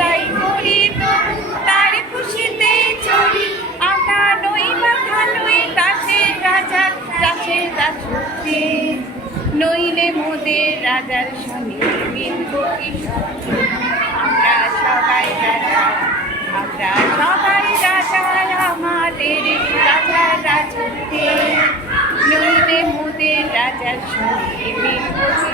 তাই করি তবু তার খুশিতে চলি। আমরা নই মাথা নই দাসের রাজার দাসের দাসত্বে, নইলে মোদের রাজার সঙ্গে মিলব কি সত্যি। আমরা সবাই রাজা, আমরা সবাই রাজা, আমাদের রাজার রাজত্বে, নইলে মোদের রাজার সঙ্গে মিলব কি